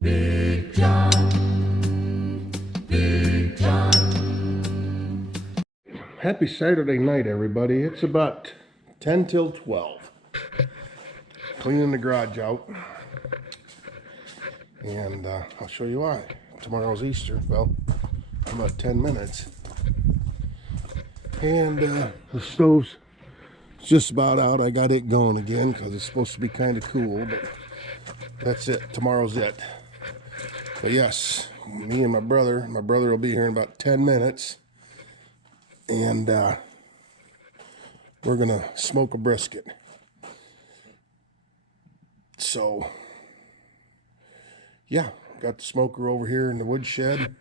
Big John, Big John. Happy Saturday night, everybody. It's about 10 till 12. Cleaning the garage out. And I'll show you why. Tomorrow's Easter. Well, about 10 minutes. And the stove's just about out. I got it going again because it's supposed to be kind of cool. But that's it. Tomorrow's it. But yes, me and my brother will be here in about 10 minutes. And we're going to smoke a brisket. So, yeah, got the smoker over here in the woodshed.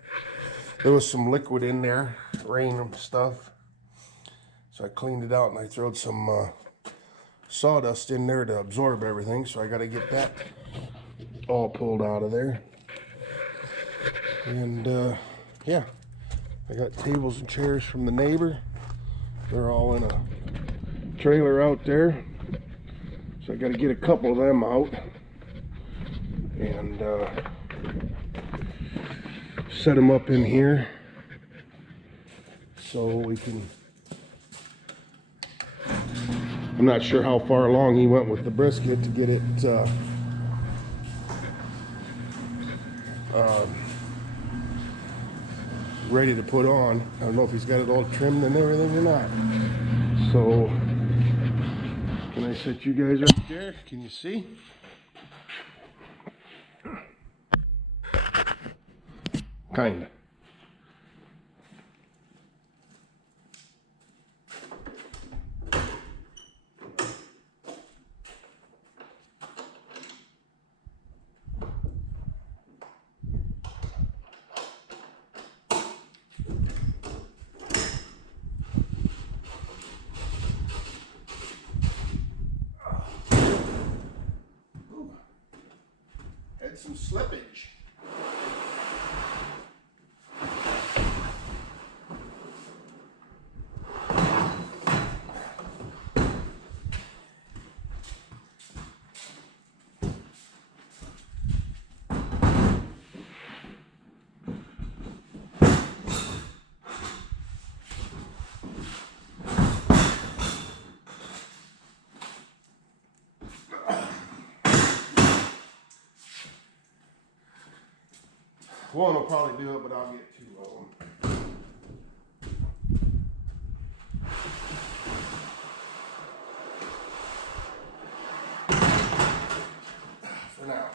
There was some liquid in there, rain and stuff. So I cleaned it out and I threw some sawdust in there to absorb everything. So I got to get that all pulled out of there. And yeah, I got tables and chairs from the neighbor. They're all in a trailer out there. So I got to get a couple of them out and set them up in here so we can. I'm not sure how far along he went with the brisket to get it ready to put on. I don't know if he's got it all trimmed and everything or not. So, can I set you guys right there? Can you see? Kinda. Had some slippage. One will probably do it, but I'll get two of them. For now.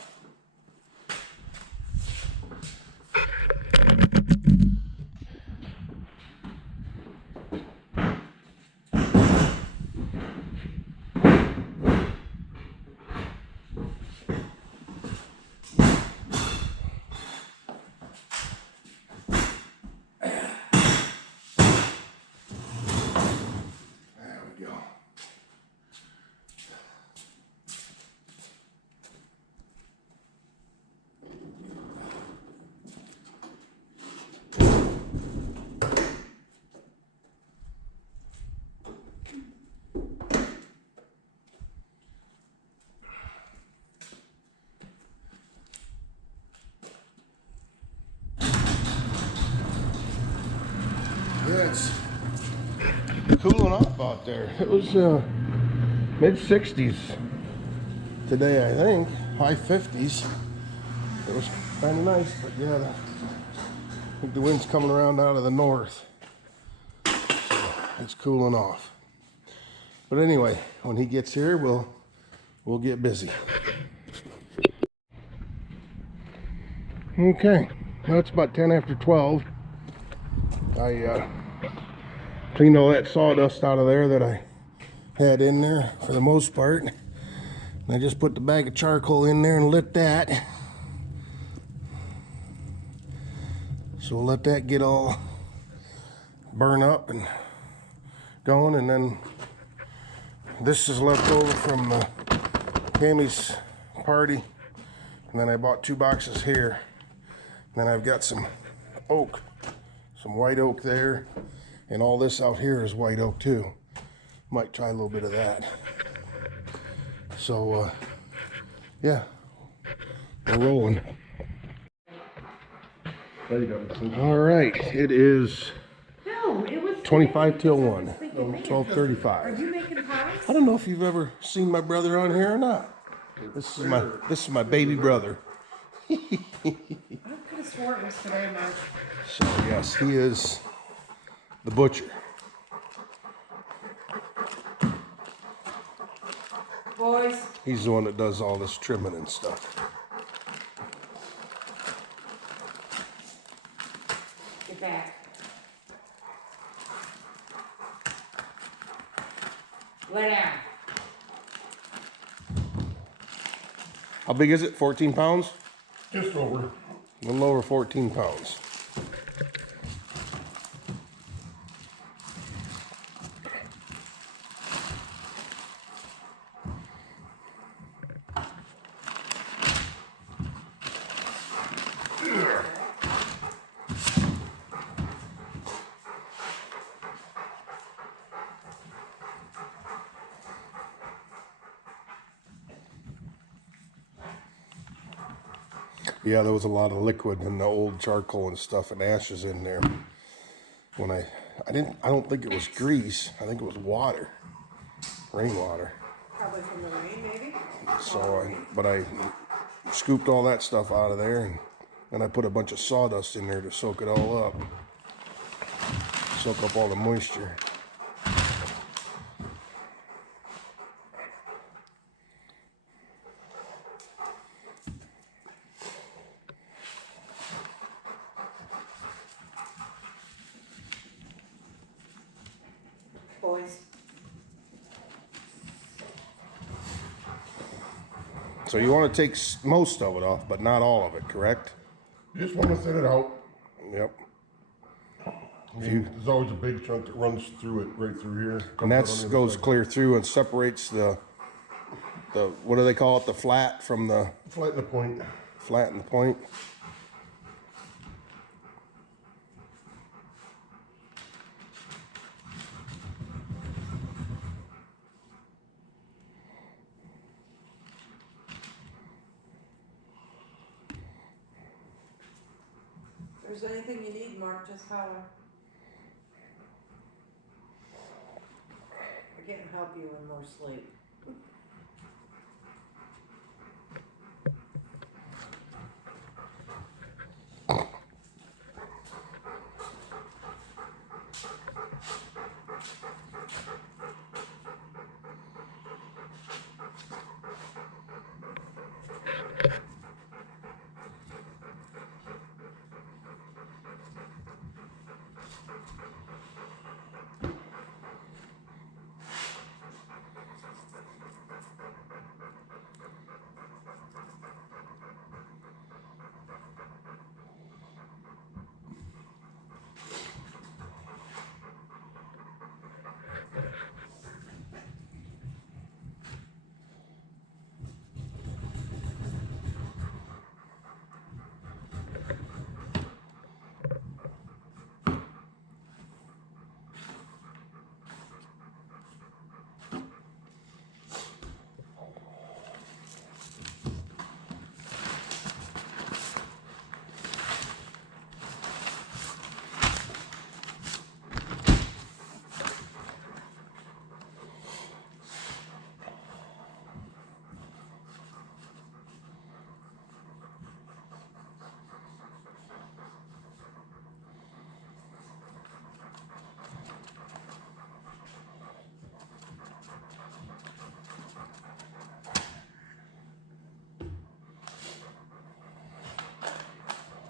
Yeah, it's cooling off out there. It was mid 60s today, I think. High 50s. It was kind of nice, but yeah, I think the wind's coming around out of the north. So it's cooling off. But anyway, when he gets here, we'll get busy. Okay, now it's about 10 after 12. I cleaned all that sawdust out of there that I had in there for the most part. And I just put the bag of charcoal in there and lit that. So we'll let that get all burn up and going. And then this is left over from Tammy's party. And then I bought 2 boxes here. And then I've got some oak. Some white oak there, and all this out here is white oak too. Might try a little bit of that. So, yeah, we're rolling. All right, it is No, it was 25 till today. 1, I was thinking, man, 12:35. Are you making pies? I don't know if you've ever seen my brother on here or not. This is my baby brother. I could have swore it was today, Mark. So yes, he is the butcher. Boys, He's the one that does all this trimming and stuff. get back. Lay down. How big is it? 14 pounds? Just over. A little over 14 pounds. Yeah, there was a lot of liquid and the old charcoal and stuff and ashes in there. When I don't think it was grease. I think it was water, rainwater. Probably from the rain, maybe? So, but I scooped all that stuff out of there, and then I put a bunch of sawdust in there to soak it all up, soak up all the moisture. Boys. So you want to take most of it off, but not all of it, correct? Just want to thin it out. Yep. I mean, there's always a big chunk that runs through it, right through here. And that goes clear through and separates the what do they call it? The flat from the Flatten the point. flat and the point. If there's anything you need, Mark, just holler. I can't help you in more sleep.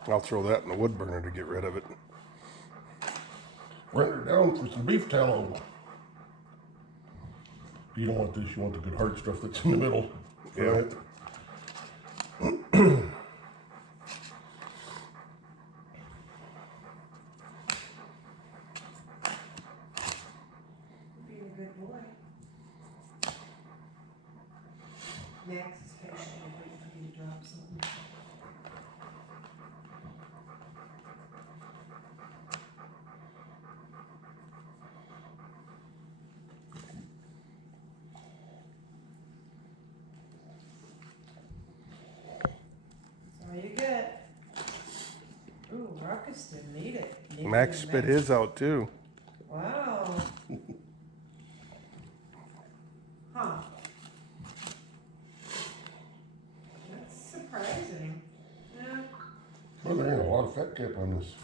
I'll throw that in the wood burner to get rid of it. Render it down for some beef tallow. You don't want this, you want the good hard stuff that's in the middle. Yeah. Right? Being a good boy. Max is patiently waiting for you to drop something. Marcus didn't eat it. Neither Max did spit his out too. Wow. Huh. That's surprising. Yeah. Well, there ain't a lot of fat cap on this.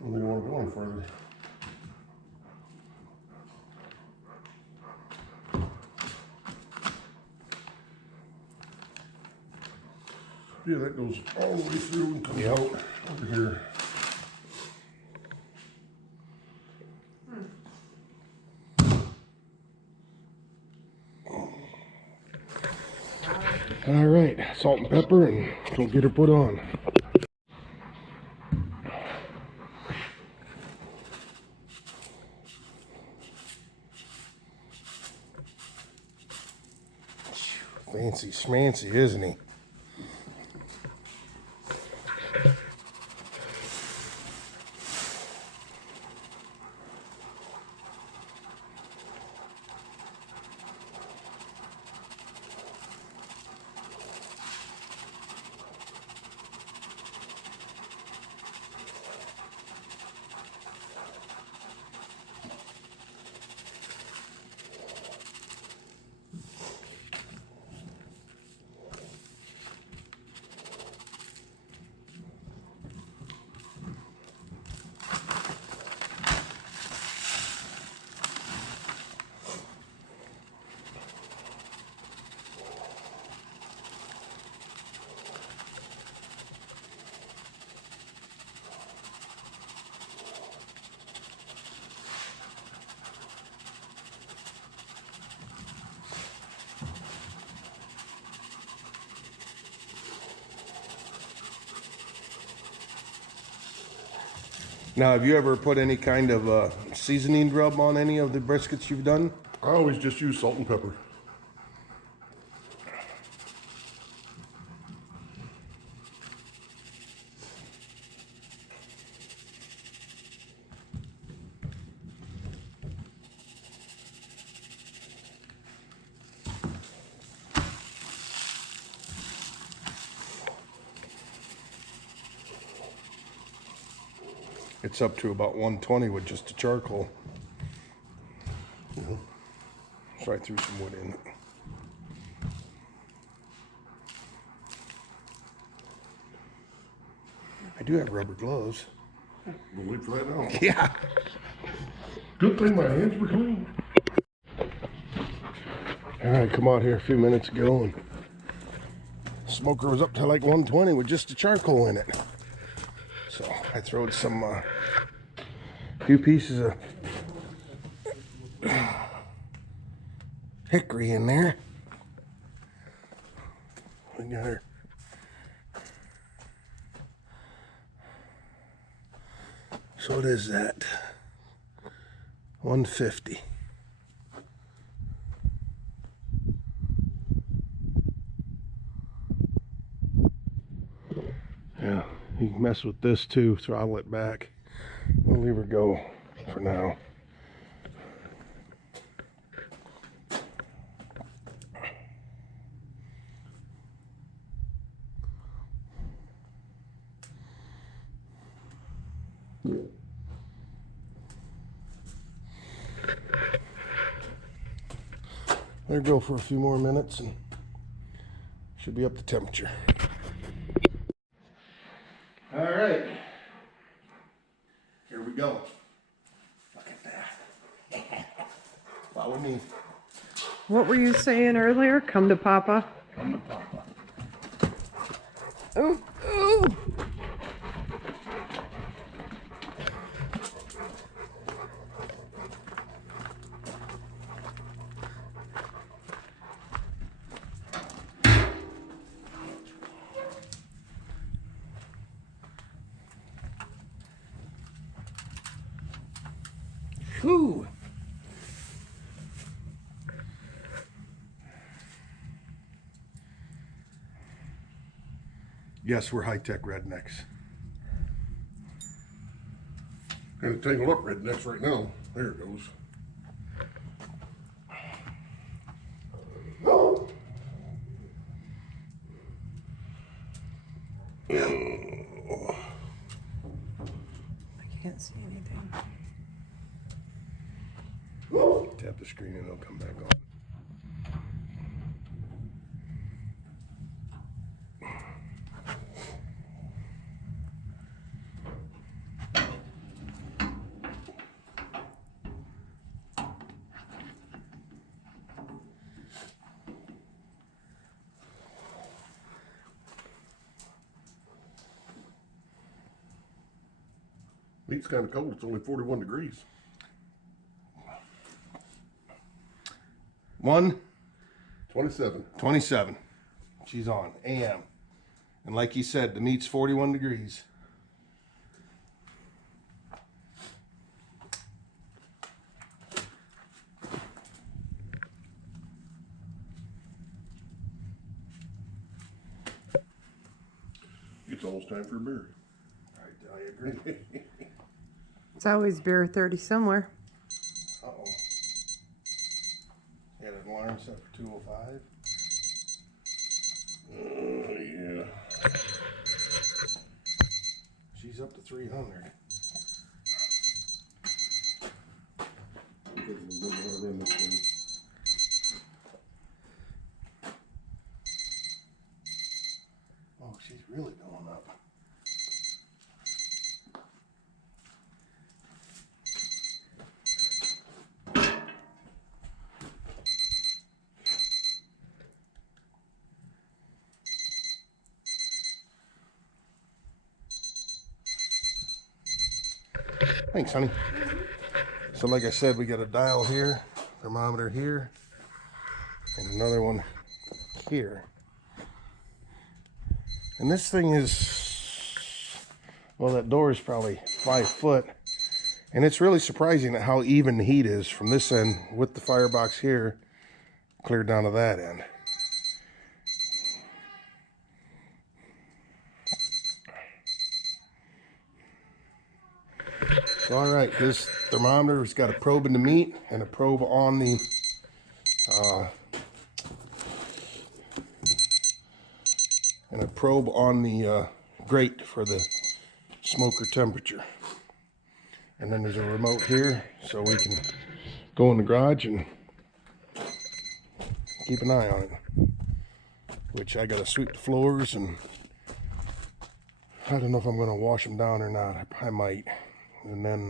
I don't think I want to go any further. Yeah, that goes all the way through and comes Yep. out over here. All right, salt and pepper, and we'll get her put on. Fancy schmancy, isn't he? Now, have you ever put any kind of seasoning rub on any of the briskets you've done? I always just use salt and pepper. It's up to about 120 with just the charcoal. So I threw some wood in it. I do have rubber gloves. We'll wait for that now. Yeah. Good thing my hands were clean. All right, come out here a few minutes ago, and smoker was up to like 120 with just the charcoal in it. So I throwed some few pieces of hickory in there. We got her. So what is that? 150. Yeah, you can mess with this too, throttle it back. We'll leave her go for now. Let her go for a few more minutes and should be up to temperature. All right, here we go. Look at that. Follow me. What were you saying earlier? Come to Papa? Come to Papa. Ooh, ooh. Whew. Yes, we're high-tech rednecks. Kind of tangled up rednecks right now. There it goes. see anything. Tap the screen and it'll come back on. Meat's kind of cold. It's only 41 degrees. 1:27. She's on AM. And like he said, the meat's 41 degrees. It's almost time for a beer. I agree. It's always beer 30 somewhere. Uh-oh. Got an alarm set for 2:05. Yeah. She's up to 300. Oh, she's really going up. Thanks, honey. So like I said, we got a dial here, thermometer here, and another one here. And this thing is, well, that door is probably 5 foot. And it's really surprising at how even the heat is from this end with the firebox here, clear down to that end. All right, this thermometer has got a probe in the meat and a probe on the grate for the smoker temperature. And then there's a remote here so we can go in the garage and keep an eye on it. Which I gotta sweep the floors, and I don't know if I'm gonna wash them down or not. I might. And then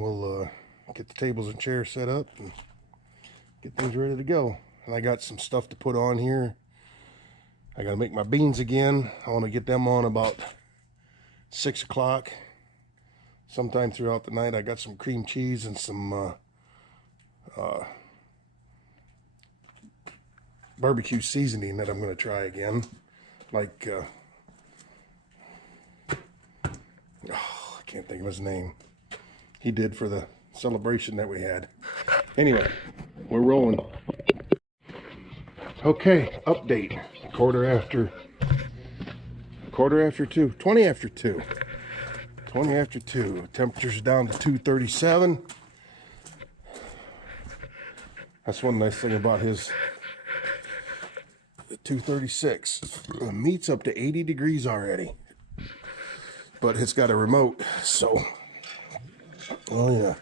we'll get the tables and chairs set up and get things ready to go. And I got some stuff to put on here. I gotta make my beans again. I want to get them on about 6 o'clock. Sometime throughout the night. I got some cream cheese and some barbecue seasoning that I'm going to try again. Like, I can't think of his name. He did for the celebration that we had. Anyway, we're rolling. Okay, update. Quarter after 2. 20 after 2. 20 after 2. Temperature's down to 237. That's one nice thing about his 236. The meat's up to 80 degrees already. But it's got a remote, so. Oh, yeah.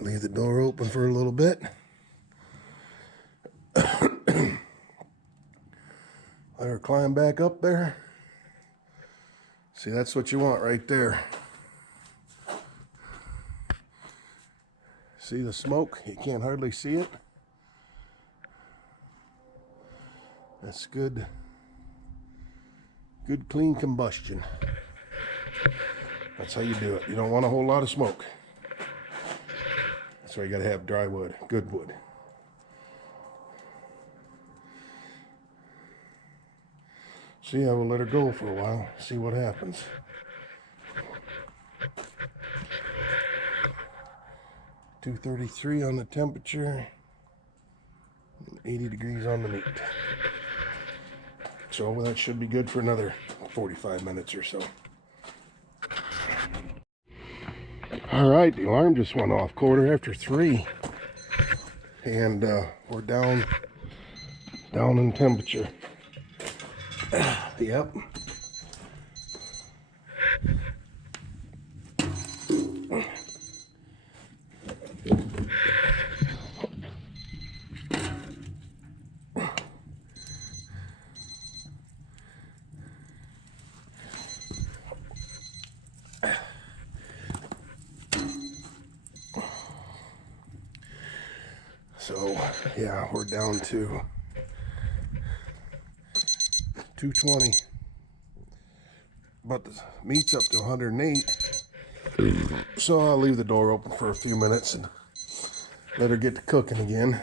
Leave the door open for a little bit. Let her climb back up there. See, that's what you want right there. See the smoke? You can't hardly see it. That's good. Good clean combustion. That's how you do it. You don't want a whole lot of smoke. That's why you gotta have dry wood, good wood. So yeah, we'll let her go for a while, see what happens. 233 on the temperature, 80 degrees on the meat. So that should be good for another 45 minutes or so. All right, the alarm just went off 3:15, and we're down in temperature. Yep. So, yeah, we're down to 220. But the meat's up to 108. So I'll leave the door open for a few minutes and let her get to cooking again.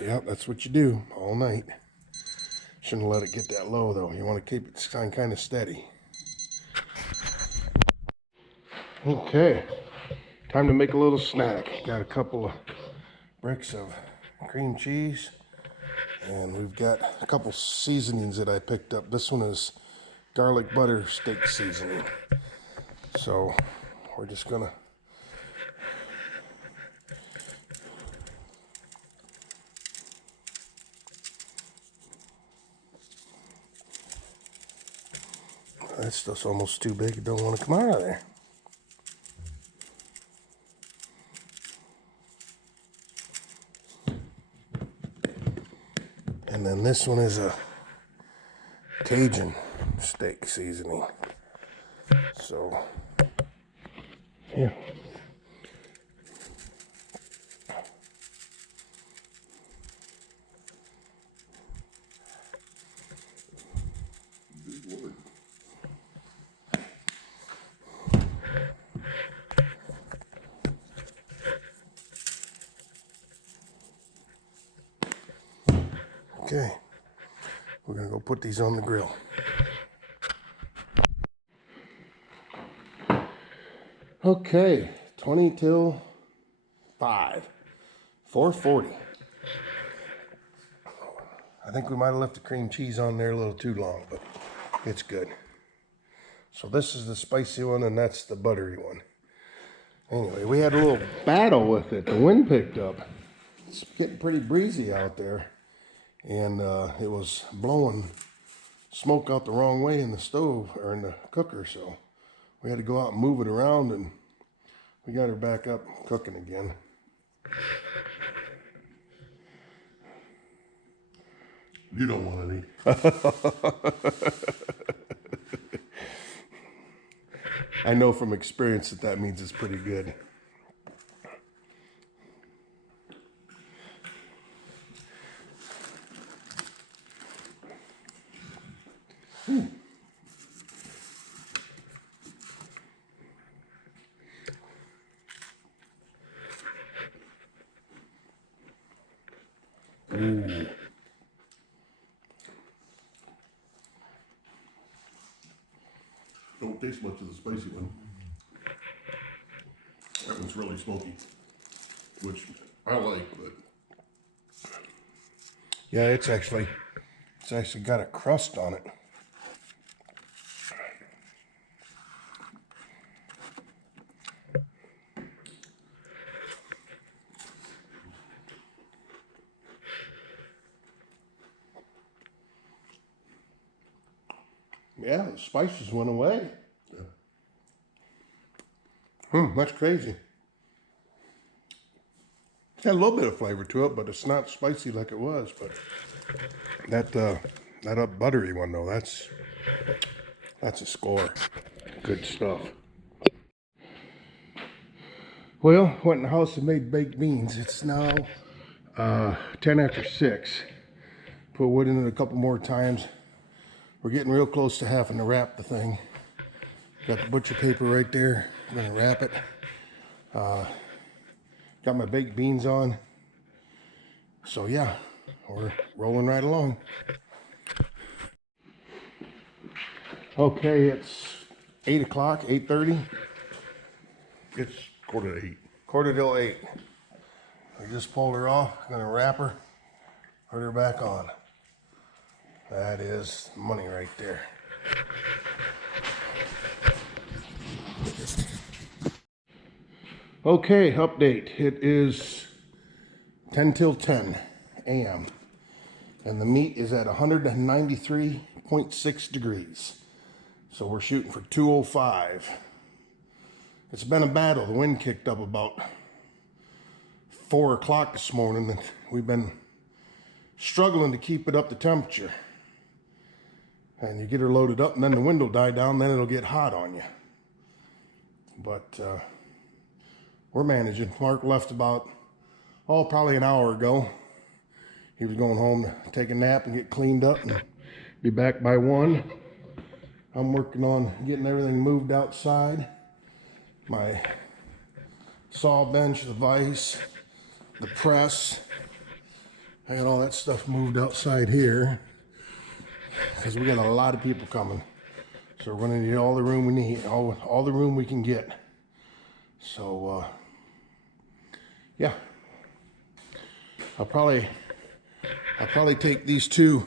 Yep, that's what you do all night. Shouldn't let it get that low though. You want to keep it kind of steady. Okay, time to make a little snack. Got a couple of bricks of cream cheese, and we've got a couple seasonings that I picked up. This one is garlic butter steak seasoning. So we're just gonna that's just almost too big. It don't want to come out of there. And then this one is a Cajun steak seasoning. So, yeah. Okay, we're gonna go put these on the grill. Okay, 20 till 5, 4:40. I think we might have left the cream cheese on there a little too long, but it's good. So this is the spicy one, and that's the buttery one. Anyway, we had a little battle with it. The wind picked up. It's getting pretty breezy out there. And it was blowing smoke out the wrong way in the stove, or in the cooker, so we had to go out and move it around, and we got her back up cooking again. You don't want any. I know from experience that means it's pretty good. Ooh. Don't taste much of the spicy one. That one's really smoky, which I like, but Yeah, it's actually got a crust on it. Yeah, the spices went away. That's crazy. It's got a little bit of flavor to it, but it's not spicy like it was. But that buttery one though, that's a score. Good stuff. Well, went in the house and made baked beans. It's now 10 after 6. Put wood in it a couple more times. We're getting real close to having to wrap the thing. Got the butcher paper right there. I'm gonna wrap it. Got my baked beans on. So yeah, we're rolling right along. Okay, it's 8 o'clock, 8:30. It's Quarter to 8. Quarter till 8. I just pulled her off. Gonna wrap her, put her back on. That is money right there. Okay, update. It is 10 till 10 a.m. and the meat is at 193.6 degrees. So we're shooting for 205. It's been a battle. The wind kicked up about 4 o'clock this morning and we've been struggling to keep it up to temperature. And you get her loaded up and then the wind will die down, then it'll get hot on you. But we're managing. Mark left about, probably an hour ago. He was going home to take a nap and get cleaned up and be back by 1. I'm working on getting everything moved outside. My saw bench, the vise, the press. I got all that stuff moved outside here because we got a lot of people coming. So we're gonna need all the room we need, all the room we can get. So, yeah. I'll probably take these 2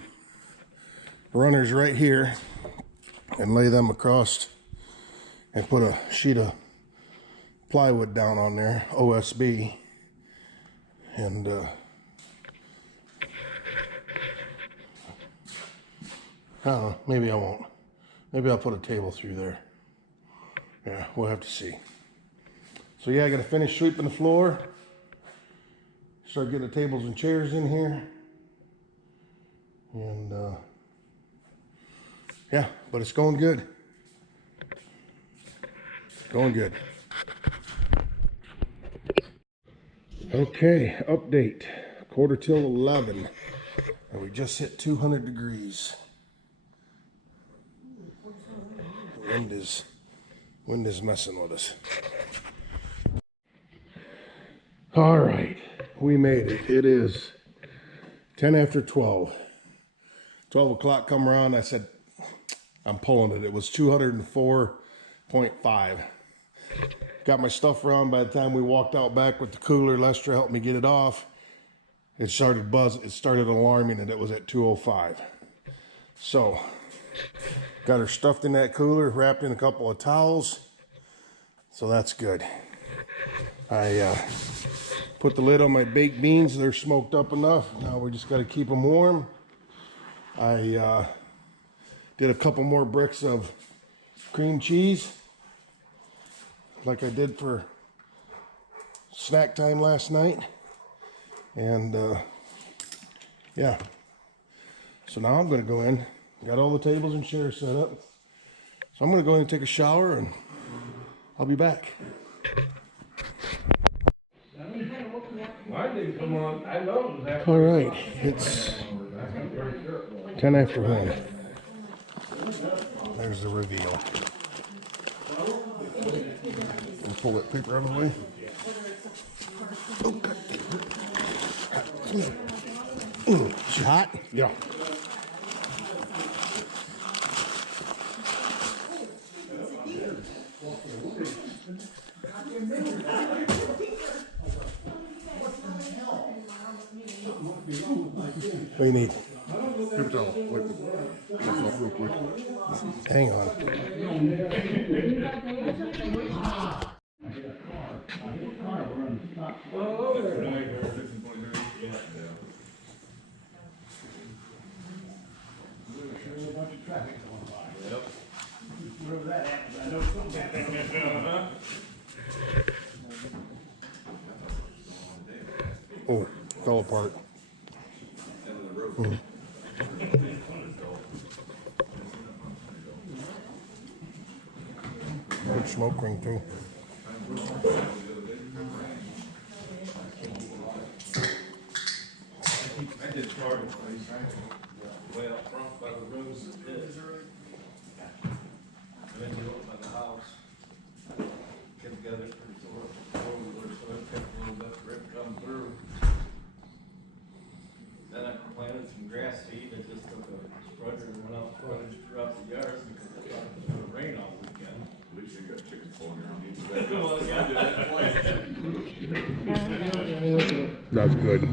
runners right here and lay them across and put a sheet of plywood down on there, OSB, and I don't know, maybe I won't. Maybe I'll put a table through there. Yeah, we'll have to see. So yeah, I gotta finish sweeping the floor. Start getting the tables and chairs in here. And yeah, but it's going good. Going good. Okay, update. Quarter till 11. And we just hit 200 degrees. Wind is messing with us. All right, we made it. It is 10 after 12. 12 o'clock come around, I said, I'm pulling it. It was 204.5. Got my stuff around. By the time we walked out back with the cooler, Lester helped me get it off. It started buzzing. It started alarming and it was at 205. So, got her stuffed in that cooler, wrapped in a couple of towels. So that's good. I put the lid on my baked beans. They're smoked up enough. Now we just got to keep them warm. I did a couple more bricks of cream cheese like I did for snack time last night. And yeah, so now I'm going to go in. Got all the tables and chairs set up. So I'm going to go in and take a shower and I'll be back. All right, it's 10 after 1. There's the reveal. And pull that paper out of the way. Is she hot? Yeah. What do you need? Paper towel. Wipe it off real quick. Hang on. Oh, fell apart. Good smoke ring too. I did start way up front by the rose pit. And then you up by the house. Get together for the door, so it kept a little bit, rip come through. Then I planted some grass seed. I just took a spreader and went out and throughout the yard because I thought it was gonna rain all weekend. At least you got chickens falling around each Well, yeah, I did that twice. That's good.